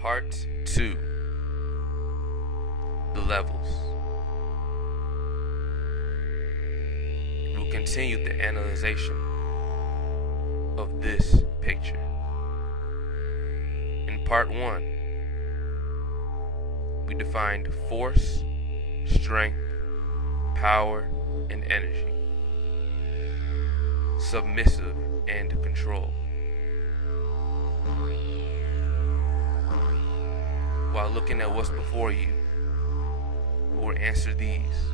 Part 2. The levels. We'll continue the analysis of this picture. In part 1, we defined force, strength, power, and energy, submissive and control. While looking at what's before you, we'll answer these.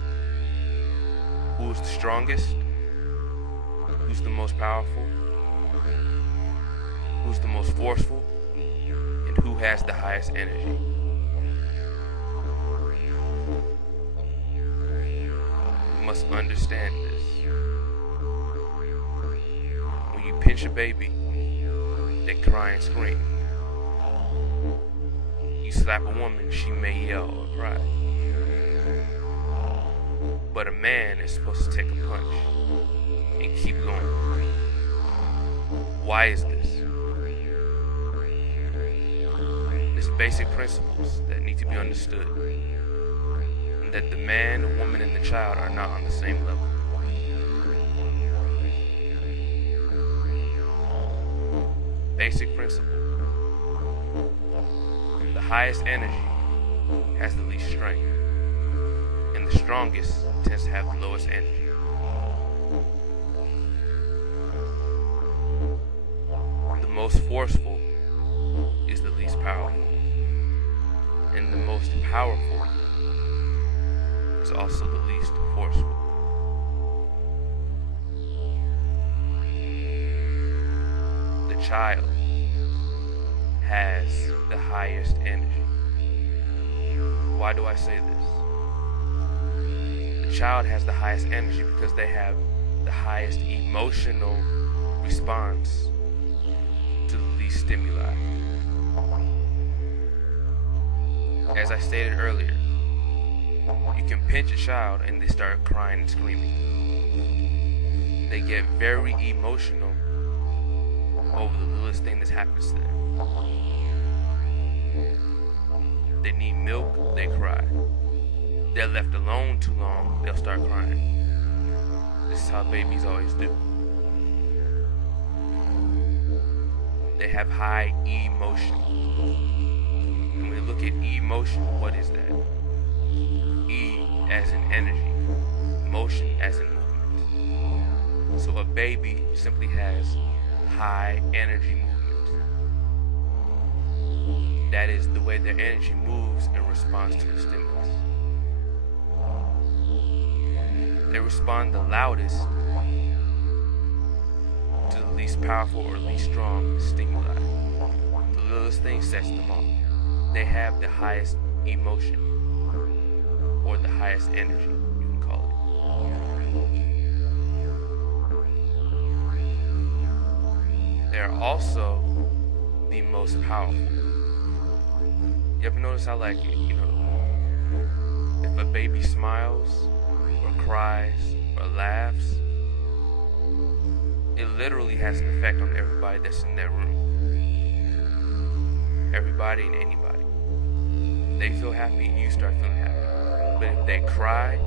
Who is the strongest? Who's the most powerful? Who's the most forceful? And who has the highest energy? You must understand this. When you pinch a baby, they cry and scream. You slap a woman, she may yell or cry. But a man is supposed to take a punch and keep going. Why is this? There's basic principles that need to be understood, and that the man, the woman, and the child are not on the same level. Basic principle. The highest energy has the least strength, and the strongest tends to have the lowest energy. The most forceful is the least powerful, and the most powerful is also the least forceful. The child has the highest energy. Why do I say this? The child has the highest energy because they have the highest emotional response to the least stimuli. As I stated earlier, you can pinch a child and they start crying and screaming. They get very emotional over the littlest thing that happens to them. They need milk, they cry. They're left alone too long, they'll start crying. This is how babies always do. They have high emotion. And when we look at emotion, what is that? E as in energy, motion as in movement. So a baby simply has high energy movement. That is the way their energy moves in response to the stimulus. They respond the loudest to the least powerful or least strong stimuli. The littlest thing sets them off. They have the highest emotion, or the highest energy, you can call it. They are also the most powerful. You ever notice how, like, if a baby smiles, or cries, or laughs, it literally has an effect on everybody that's in that room. Everybody and anybody. They feel happy, you start feeling happy. But if they cry,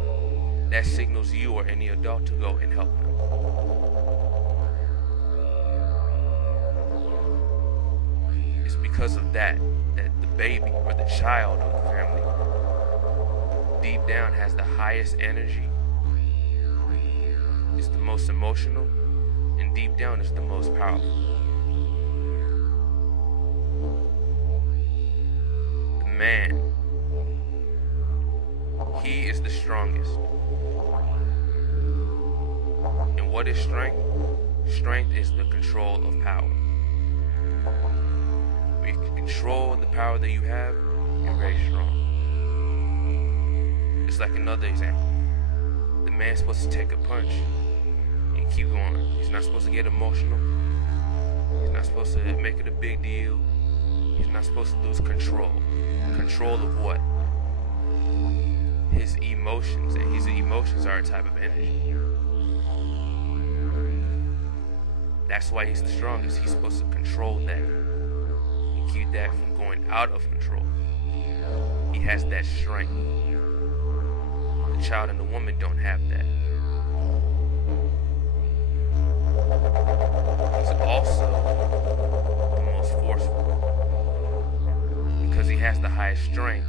that signals you or any adult to go and help them. It's because of that the baby or the child of the family deep down has the highest energy, is the most emotional, and deep down is the most powerful. The man, he is the strongest. And what is strength? Strength is the control of power. When you can control the power that you have, you're very strong. It's like another example. The man's supposed to take a punch and keep going. He's not supposed to get emotional. He's not supposed to make it a big deal. He's not supposed to lose control. Control of what? His emotions. And his emotions are a type of energy. That's why he's the strongest. He's supposed to control that. keep that from going out of control. He has that strength. The child and the woman don't have that. He's also the most forceful. Because he has the highest strength,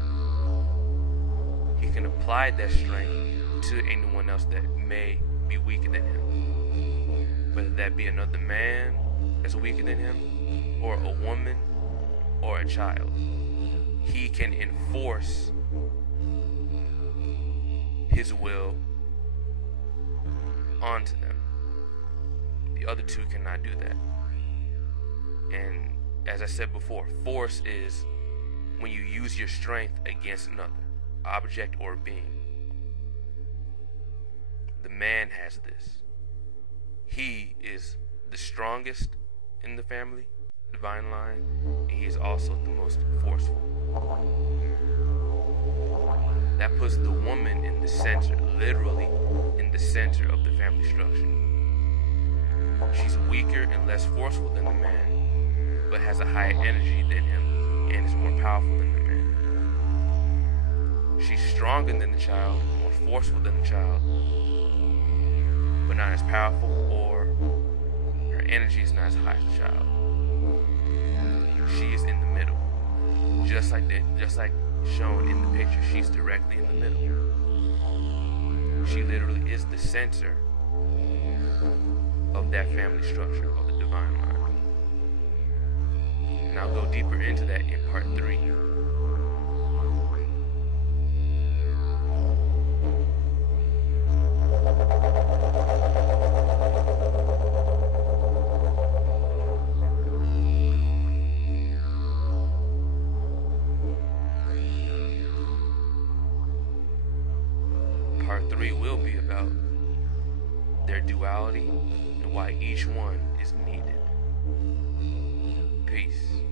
he can apply that strength to anyone else that may be weaker than him. Whether that be another man that's weaker than him, or a woman, or a child. He can enforce his will onto them. The other two cannot do that. And as I said before, force is when you use your strength against another object or being. The man has this. He is the strongest in the family, divine line, and he is also the most forceful. That puts the woman in the center, literally in the center of the family structure. She's weaker and less forceful than the man, but has a higher energy than him and is more powerful than the man. She's stronger than the child, more forceful than the child, but not as powerful, or her energy is not as high as the child. She is in the middle. Just like shown in the picture, she's directly in the middle. She literally is the center of that family structure, of the divine line. And I'll go deeper into that in part 3. Part 3 will be about their duality and why each one is needed. Peace.